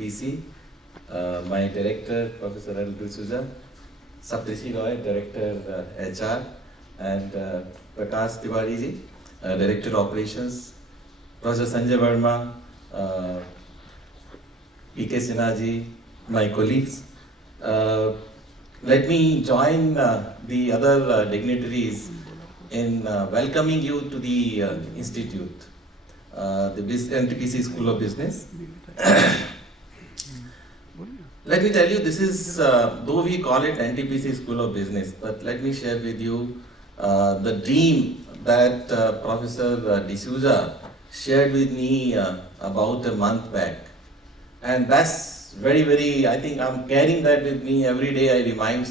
PC, my director, Professor L. D'Souza, Saptarishi Roy, Director HR, and Prakash Tiwari ji, Director Operations, Professor Sanjay Verma, PK Sinha ji, my colleagues. Let me join the other dignitaries in welcoming you to the institute, the NTPC School of Business. Let me tell you, this is, though we call it NTPC School of Business, but let me share with you the dream that Professor D'Souza shared with me about a month back. And that's very, I think I'm carrying that with me every day. I remind,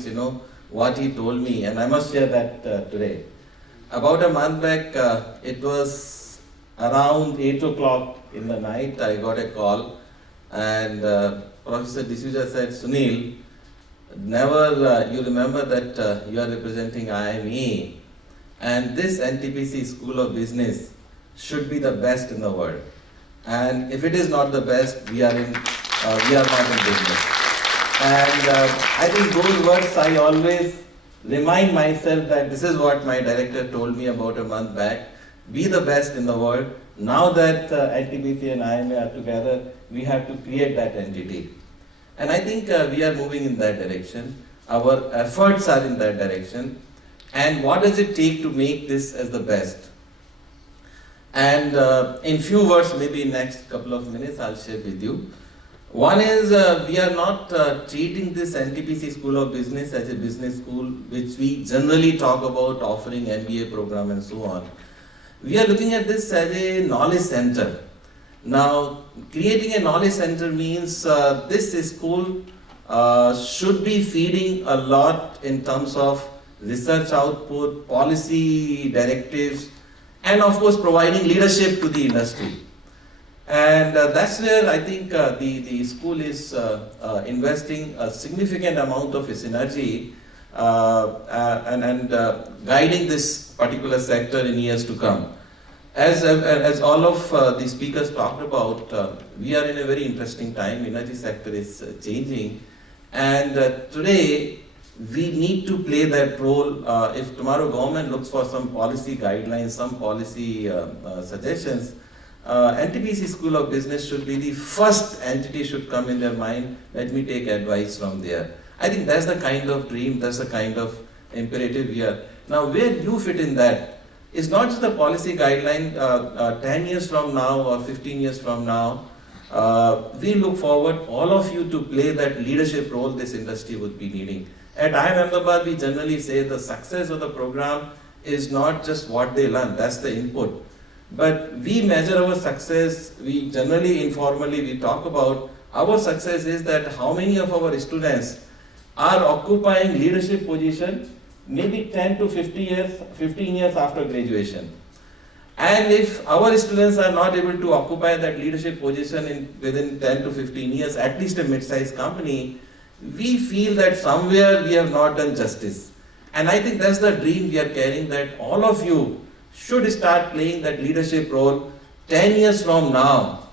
what he told me, and I must share that today. About a month back, it was around 8 o'clock in the night, I got a call, and Professor D'Souza said, Sunil, never you remember that you are representing IIMA, and this NTPC School of Business should be the best in the world. And if it is not the best, we are not in business. And I think those words I always remind myself that this is what my director told me about a month back. Be the best in the world. Now that NTPC and IIMA are together, we have to create that entity. And I think we are moving in that direction. Our efforts are in that direction. And what does it take to make this as the best? And in few words, maybe in next couple of minutes, I'll share with you. One is we are not treating this NTPC School of Business as a business school, which we generally talk about offering MBA program and so on. We are looking at this as a knowledge center. Now, creating a knowledge center means this school should be feeding a lot in terms of research output, policy directives, and of course providing leadership to the industry. And that's where I think the school is investing a significant amount of its energy and guiding this particular sector in years to come. As all of the speakers talked about, we are in a very interesting time. Energy sector is changing, and today we need to play that role. If tomorrow government looks for some policy guidelines, some policy suggestions, NTPC School of Business should be the first entity should come in their mind. Let me take advice from there. I think that's the kind of dream, that's the kind of imperative we are. Now, where you fit in that is not just the policy guideline 10 years from now or 15 years from now. We look forward, all of you, to play that leadership role this industry would be needing. At IIM Ahmedabad, we generally say the success of the program is not just what they learn, that's the input. But we measure our success, we generally, informally, we talk about our success is that how many of our students are occupying leadership position maybe 10 to 15 years after graduation. And if our students are not able to occupy that leadership position within 10 to 15 years, at least a mid-sized company, we feel that somewhere we have not done justice. And I think that's the dream we are carrying, that all of you should start playing that leadership role 10 years from now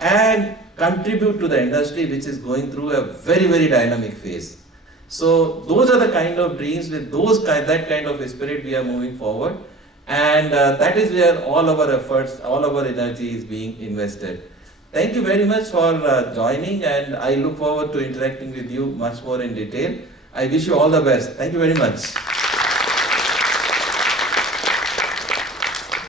and contribute to the industry which is going through a very dynamic phase. So those are the kind of dreams, with that kind of spirit we are moving forward, and that is where all our efforts, all our energy is being invested. Thank you very much for joining, and I look forward to interacting with you much more in detail. I wish you all the best. Thank you very much.